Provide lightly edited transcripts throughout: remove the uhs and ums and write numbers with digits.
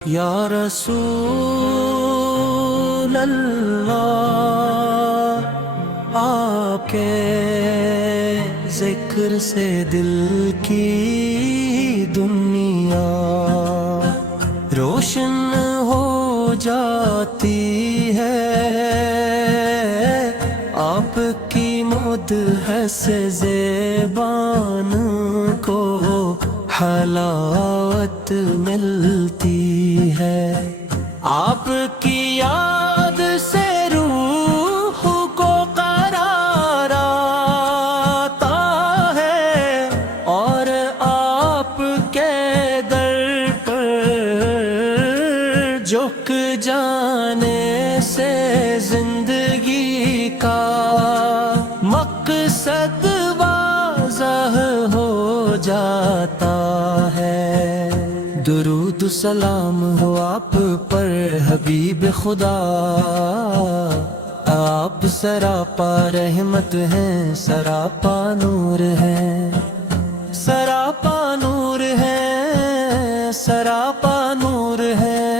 یا رسول اللہ، آپ کے ذکر سے دل کی دنیا روشن ہو جاتی ہے، آپ کی مدح سے زبان کو حلاوت ملتی ہے، آپ کی یاد سے روح کو قرار آتا ہے، اور آپ کے در پر جھک جانے سے زندگی کا مقصد واضح ہو جاتا ہے۔ درود و سلام ہو آپ پر حبیب خدا، آپ سراپا رحمت ہیں، سراپا نور ہیں، سراپا نور ہیں، سراپا نور ہیں،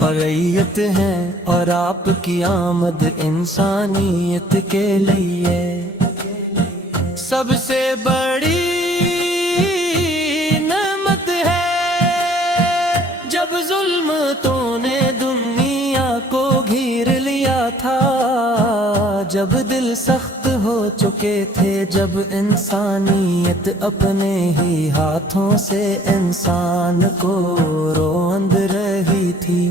پریت ہیں، اور آپ کی آمد انسانیت کے لیے سب سے بڑی نعمت ہے۔ جب ظلمتوں نے دنیا کو گھیر لیا تھا، جب دل سخت ہو چکے تھے، جب انسانیت اپنے ہی ہاتھوں سے انسان کو روند رہی تھی،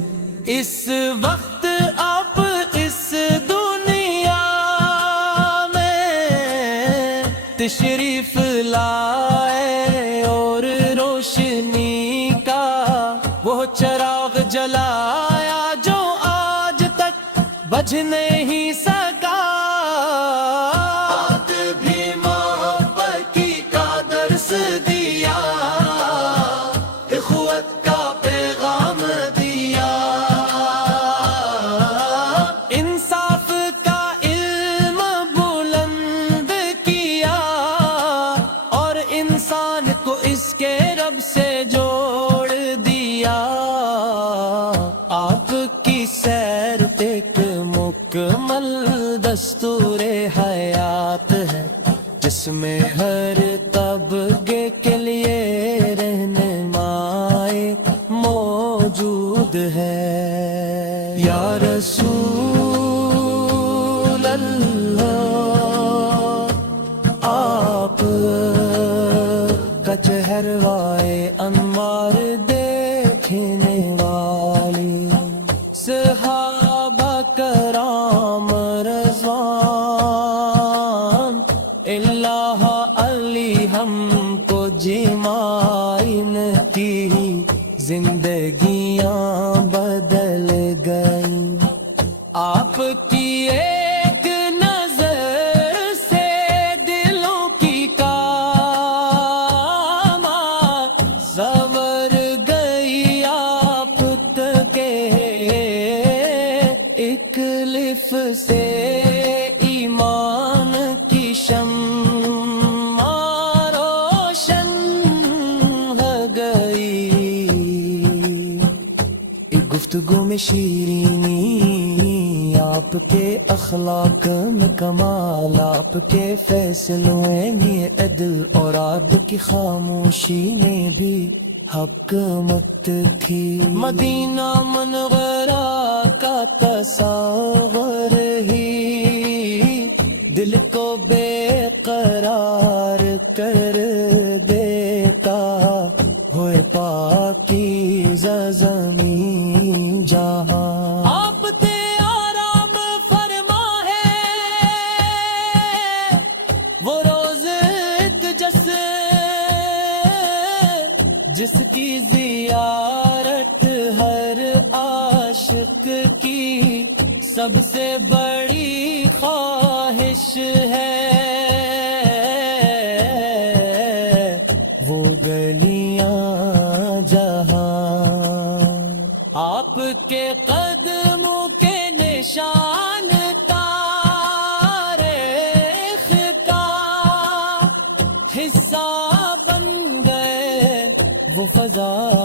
اس وقت آپ اس دنیا میں تشریف لائے، اور روشنی کا وہ چراغ جلایا جو آج تک بجھ نہیں سکا۔ آج بھی محبت کا درس دیا، اخوت کا پیغام دیا، انصاف کا علم بلند کیا، اور انسان کو اس کے رب سے جوڑ دیا۔ آپ کی سیر ایک مکمل دستور حیات ہے، جس میں ہر طبقے کے لیے رہنمائی موجود ہے۔ یا رسول اللہ، آپ کا چہروائے انوار دیکھنے والی صحابہ کرام رضوان اللہ علی ہم کو جمائن کی زندگیاں بدل گئی، آپ کی ایک نظر سے دلوں کی کاما سنور گئی، آپ کے ایک لف سے ایمان کی شمع روشن ہو گئی۔ ایک گفتگو میں شیرینی، آپ کے اخلاق میں کمال، آپ کے فیصلوں میں عدل، اور آپ کی خاموشی میں بھی حکمت تھی۔ مدینہ منورہ کا تصور ہی دل کو بے قرار کر دیتا، ہوئے پاکیزہ زمین جہاں آپ تے آرام فرما ہے، وہ روز ایک جس کی زیارت ہر عاشق کی سب سے بڑی خواہش ہے، وہ گلیاں جہاں آپ کے قدموں کے نشان تاریخ کا حصہ بن گئے، وہ فضا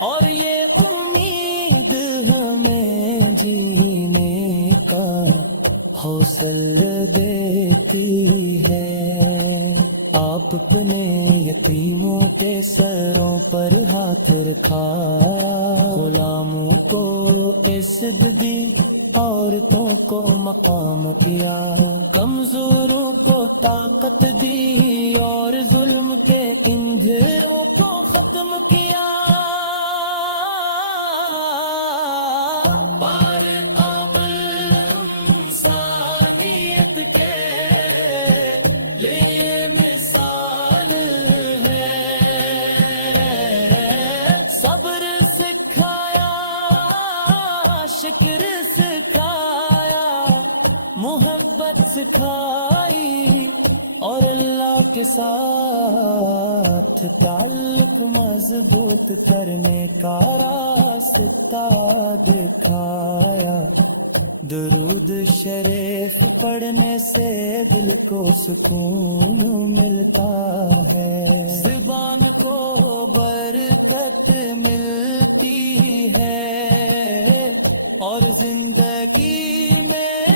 اور یہ امید ہمیں جینے کا حوصلہ دیتی ہے، آپ اپنے یتیموں کے سروں پر ہاتھ رکھا، غلاموں کو عزت دی، عورتوں کو مقام کیا، کمزوروں کو طاقت دی اور ظلم کے اندھیروں کو ختم کیا۔ شکر سکھایا، محبت سکھائی، اور اللہ کے ساتھ تعلق مضبوط کرنے کا راستہ دکھایا۔ درود شریف پڑھنے سے دل کو سکون ملتا ہے، زبان کو برکت ملتی ہے، اور زندگی میں